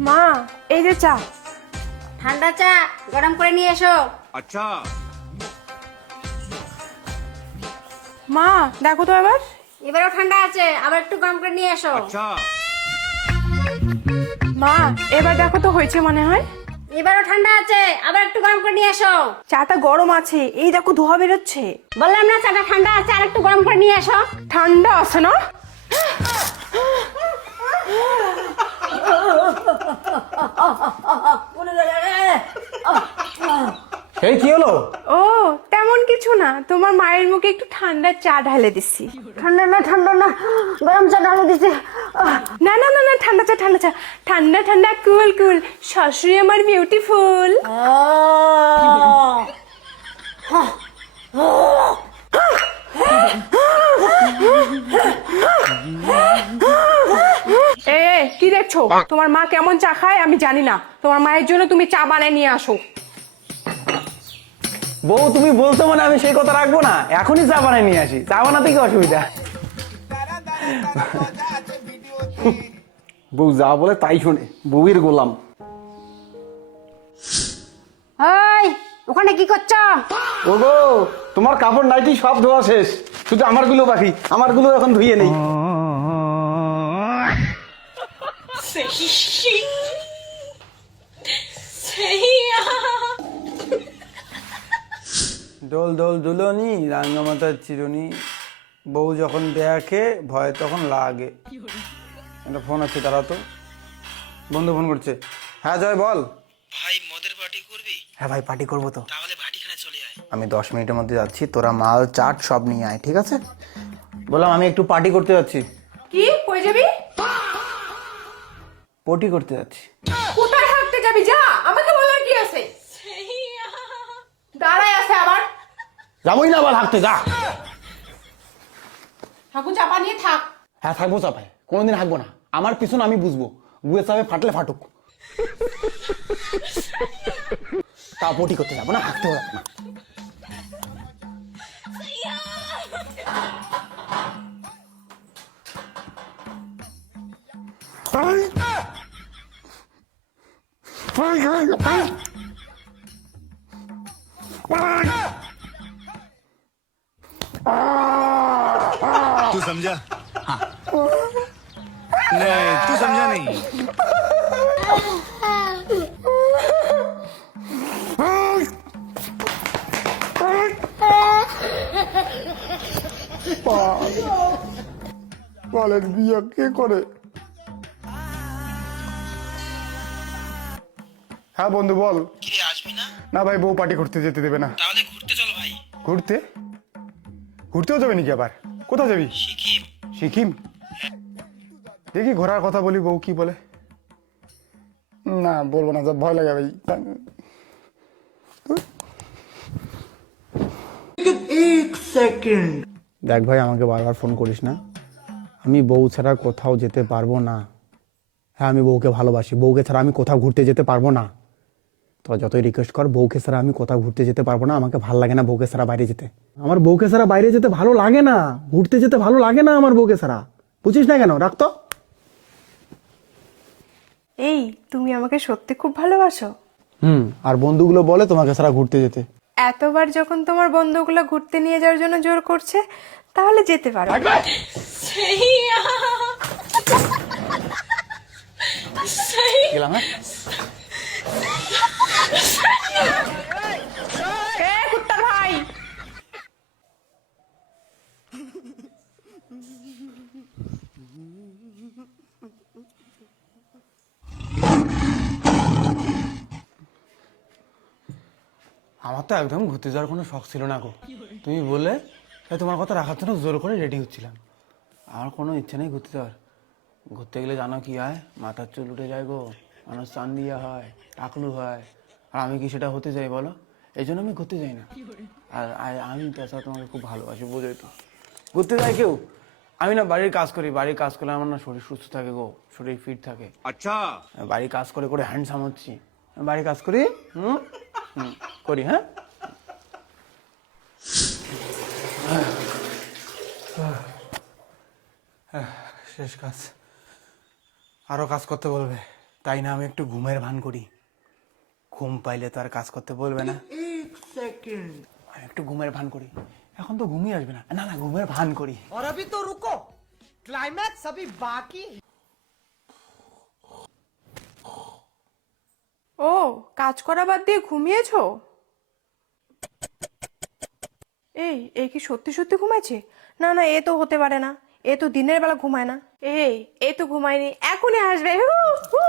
মা, এই যে চা। ঠান্ডা চা গরম করে নিয়ে এসো। अच्छा। মা দেখো তো এবার। এবারও ঠান্ডা আছে, আবার একটু গরম করে নিয়ে এসো। अच्छा। মা এবার দেখো তো হয়েছে মনে হয়। এবারও ঠান্ডা আছে, আবার একটু গরম করে নিয়ে এসো। চাটা গরম আছে, এই দেখো ধোয়া বেরোচ্ছে। বললাম না চাটা ঠান্ডা আছে, আর একটু গরম করে নিয়ে এসো। ঠান্ডা আছে না? এই কি হলো? ও তেমন কিছু না, তোমার মায়ের মুখে একটু ঠান্ডা চা ঢালে দিছি। ঠান্ডা না গরম চা ঢালে দিছে। না না না না, ঠান্ডা চা ঠান্ডা চা, ঠান্ডা ঠান্ডা কুল কুল, শাশুড়ি আমার বিউটিফুল। এ কি দেখছো? তোমার মা কেমন চা খায় আমি জানি না, তোমার মায়ের জন্য তুমি চা বানায় নিয়ে আসো। বউ তুমি বলছো মানে আমি সেই কথা রাখবো না, এখনই চা বানাই নিয়ে আসি। চা বানাতে কি অসুবিধা? বউ যা বলে তাই শোনে, বউয়ের গোলাম। এই ওখানে কি করছো? ওগো তোমার কাপড় নাইটি সব ধোয়া শেষ, শুধু আমারগুলো বাকি, আমারগুলো এখন ধুইয়ে নেই। দোল দোল দুলনি রাঙ্গামাতার চিরুনি, বউ যখন দেখে ভয় তখন লাগে। একটা ফোন আছে, তারা তো বন্ধু ফোন করছে। হ্যাঁ জয় বল। ভাই মদের পার্টি করবি? হ্যাঁ ভাই পার্টি করবো তো। তাহলে ভাটিখানে চলে আয়। আমি 10 মিনিটের মধ্যে যাচ্ছি, তোরা মাল চাট সব নিয়ে আয়, ঠিক আছে? বললাম আমি একটু পার্টি করতে যাচ্ছি। কি কই যাবি? পটি করতে যাচ্ছি। কোথায় থাকতে যাবি? যা, আমাকে বলার কি আছে? দাঁড়ায় আছে আবার। যাবোই না আবার হাঁকতে, যা। ঠাকুর চাপা নিয়ে থাক। হ্যাঁ থাকবো চাপায়, কোনোদিন হাঁকবো না। আমার পিছন আমি বুঝবো, গুয়ে চাপে ফাটলে ফাটুক। তা পটি করতে যাবো না, হাঁকতে যাবো না। तू समझा? हाँ। नहीं तू समझा नहीं। বলেন বিয়ে কে করে? হ্যাঁ বন্ধু বল। কিরে আসবি না? না ভাই, বউ পার্টি করতে যেতে দেবে না। তাহলে ঘুরতে চলো ভাই। ঘুরতে? ঘুরতেও যাবে নাকি আবার? কোথায় যাবি? সিকিম। সিকিম? দেখি ঘোরার কথা বলি, বউ কি বলে। না বলবো না, যা ভয় লাগে ভাই। দেখ ভাই, আমাকে বারবার ফোন করিস না। আমি বউ ছাড়া কোথাও যেতে পারবো না। হ্যাঁ আমি বউকে ভালোবাসি, বউকে ছাড়া আমি কোথাও ঘুরতে যেতে পারবো না। তোরা যতই রিকোয়েস্ট কর, বউকে ছাড়া আমি কোথাও ঘুরতে যেতে পারবো না। আমাকে ভালো লাগে না বউকে ছাড়া বাইরে যেতে। আমার বউকে ছাড়া বাইরে যেতে ভালো লাগে না, ঘুরতে যেতে ভালো লাগে না আমার বউকে ছাড়া। বুঝিস না কেন? রাখতো। এই তুমি আমাকে সত্যি খুব ভালোবাসো? আর বন্ধুগুলো বলে তোমাকে ছাড়া ঘুরতে যেতে। এতবার যখন তোমার বন্ধুগুলো ঘুরতে নিয়ে যাওয়ার জন্য জোর করছে, তাহলে যেতে পারো। গেলাম, হ্যাঁ? এ কুত্তার ভাই, আমার তো একদম ঘুরতে যাওয়ার কোনো শখ ছিল না গো। তুমি বললে তাই তোমার কথা রাখার জন্য জোর করে রেডি হচ্ছিলাম। আমার কোনো ইচ্ছে নেই ঘুরতে যাওয়ার। ঘুরতে গেলে জানো কি হয়? মাথার চুল উঠে যায় গো, মানুষ চান দিয়া হয়, টাকলু হয়। আর আমি কি সেটা হতে চাই বলো? এই জন্য আমি ঘুরতে যাই না। আর আমি তাছাড়া তোমাকে খুব ভালোবাসি, বোঝোই তো। ঘুরতে যায় কেউ? আমি না বাড়ির কাজ করি, বাড়ির কাজ করলে আমার না শরীর সুস্থ থাকে গো, শরীর ফিট থাকে। अच्छा। বাড়ির কাজ করে করে হ্যান্ডসাম হচ্ছি। বাড়ির কাজ করি, করি। হ্যাঁ শেষ কাজ, আরো কাজ করতে বলবে। তাই না আমি একটু ঘুমের ভান করি। ঘুম পাইলে তো আর কাজ করতে বলবে না। আমি একটু ঘুমের ভান করি। এখন তো ঘুমিয়ে আসবে না, না না ঘুমের ভান করি। और अभी तो रुको, क्लाइमैक्स अभी बाकी। ও, কাজ করা বাদ দিয়ে ঘুমিয়েছো? এই কি সত্যি সত্যি ঘুমাইছে? না না, এ তো হতে পারে না, এ তো দিনের বেলা ঘুমায় না। এ তো ঘুমায়নি, এখনই আসবে। হু, হু।